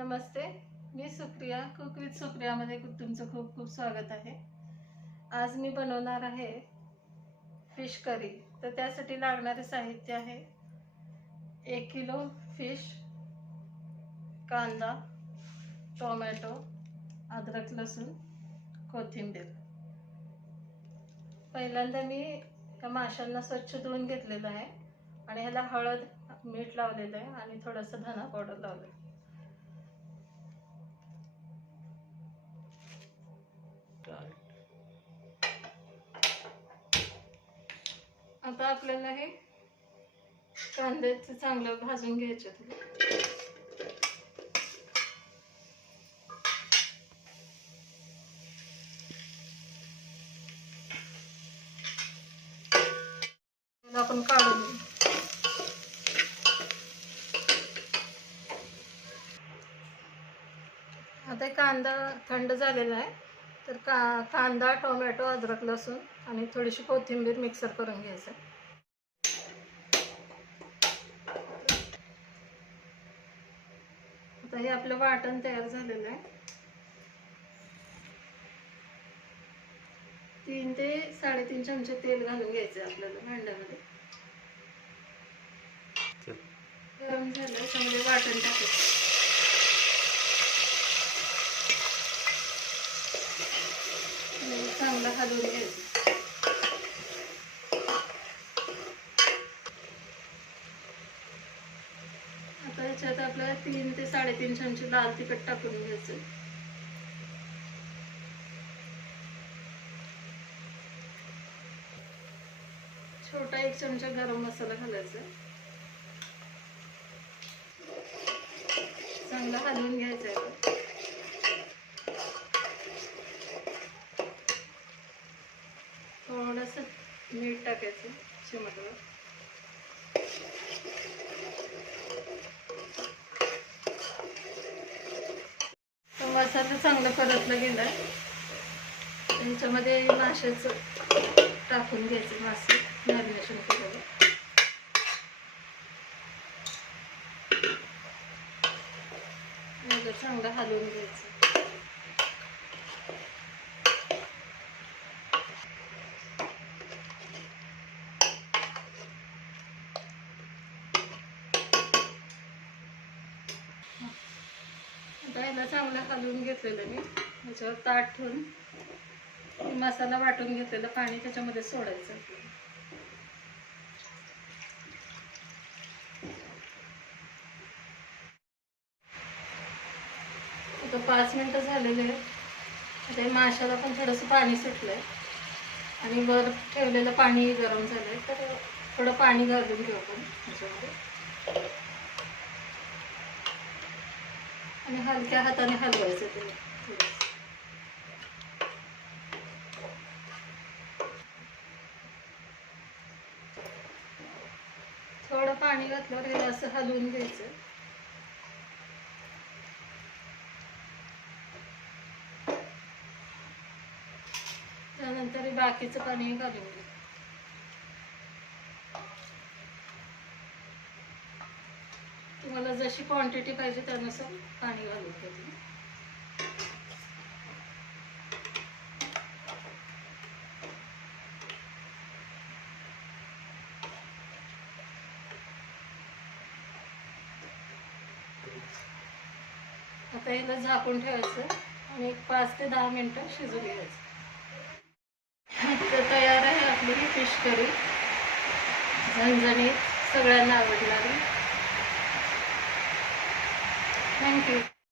नमस्ते, मी Supriya. Cook with सुप्रियामध्ये तुमचं खूप खूप स्वागत आहे. आज मी बनवणार आहे फिश करी. तर त्यासाठी लागणारे साहित्य आहे 1 किलो फिश, कांदा, टोमॅटो, अद्रक, लसूण, कोथिंबीर. पहिल्यांदा मी या माशांना स्वच्छ धुवून घेतलेलं आहे आणि ह्याला हळद, मीठ लावलेलं आहे आणि थोडंसं धना पावडर लावलं आहे. आता आपल्याला हे कांद्याचं चांगलं भाजून घ्यायचे. आपण काढून घेऊ. आता कांदा थंड झालेला आहे, तर कांदा, टोमॅटो, अद्रक, लसूण आणि थोडीशी कोथिंबीर मिक्सर करून घ्यायचं. आता हे आपलं वाटण तयार झालेलं आहे. 3 ते 3.5 चमचे तेल घालून घ्यायचं आपल्याला भांड्यामध्ये. गरम झालं त्यामध्ये वाटण टाकायचं. चांगलं हलवून घ्यायचं. आता याच्यात आपल्याला 3 ते 3.5 चमचे लाल तिखट टाकून घ्यायचं. छोटा 1 चमचा गरम मसाला घालायचा. चांगलं हलवून घ्यायचं आहे. थोडंसं मीठ टाकायचं चिमटभर. मसाला चांगलं परतलं गेलं. त्याच्यामध्ये माशाचं टाकून घ्यायचं, मासे मॅरिनेशन केलेलं. चांगलं हलवून घ्यायचं. आता याला चांगलं हलवून घेतलेलं मी. त्याच्यावर ताट ठेवून मसाला वाटून घेतलेलं पाणी त्याच्यामध्ये सोडायचं. आता 5 मिनिटं झालेले आहेत. आता माशाला पण थोडंसं पाणी सुटलंय आणि वर ठेवलेलं पाणी गरम झालंय, तर थोडं पाणी घालून घेऊ आपण त्याच्यामध्ये आणि हलक्या हाताने हलवायचं ते. थोडं पाणी घातल्यावर हे असं हलवून घ्यायचं. त्यानंतर बाकीचं पाणी घालून घ्यायचं. तुम्हाला जशी क्वांटिटी पाहिजे त्यानुसार पाणी घालून घ्यायचं. आता याला झाकून ठेवायचं आणि 5 ते 10 मिनिटं शिजू द्यायचं. तर तयार आहे आपली फिश करी, झणझणीत, सगळ्यांना आवडणारी. थँक्यू.